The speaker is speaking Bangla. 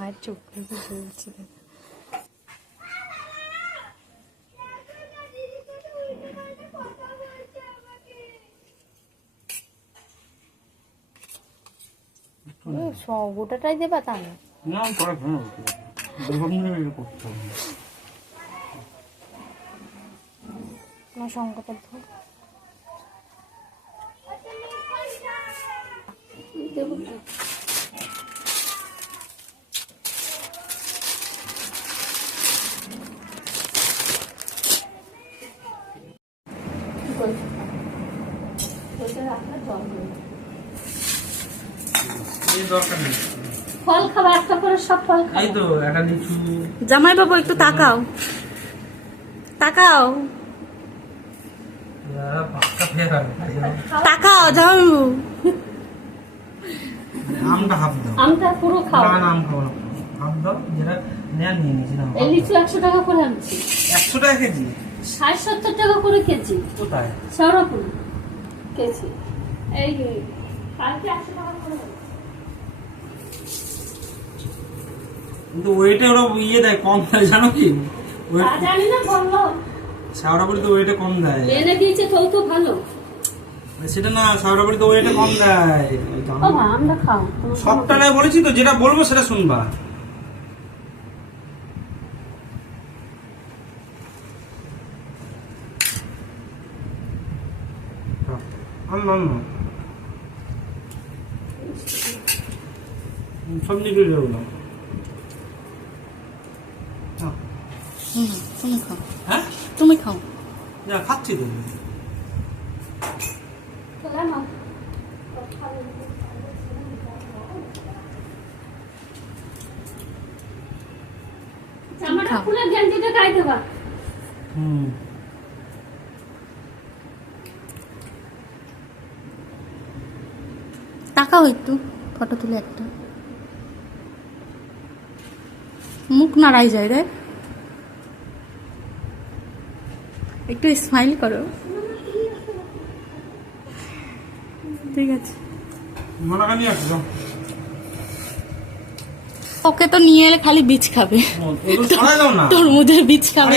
মায়ের চোখ দেখে বলছি গোটাটাই দেবা তা না? সংকটে দেবো কি? কি করছ? বলছে রাখলে জল দেবো। এই দরকার নেই ফল খাবা একটা করে সব ফল এই তো একটা লিচু। জামাই বাবু একটু তাকাও। তাকাও। তাকাও জামাই বাবু আমটা হাফ দাও। আমটা পুরো খাও। না না আম খাব না। হাফ দাও যেটা নিয়ে নিয়েছি না। এই লিচু একশো টাকা করে আনছি। একশো টাকা কেজি? ষাট সত্তর টাকা করে কেজি। কোথায়? সৌরপুর কেজি। এই কালকে একশো টাকা করে কিন্তু ওয়েটে ওরা ইয়ে দেয় কম দেয় জানো কি? জানি না বলল তো ওয়েটে কম দেয়। এনে দিয়েছে তো তো ভালো। সেটা না তো ওয়েটে কম দেয়। আমরা খাও। সবটা নয় বলেছি তো যেটা বলব সেটা শুনবা। আম আম। সব নিয়ে না তুমি খাও হ্যাঁ তুমি খাও যা খাচ্ছি তো হুম তাকাও একটু ফটো তুলে একটা মুখ নাড়াই যায় রে। একটু স্মাইল করো। ঠিক আছে। ওকে তো নিয়ে এলে খালি বীজ খাবে। তরমুজের বীজ খাবে।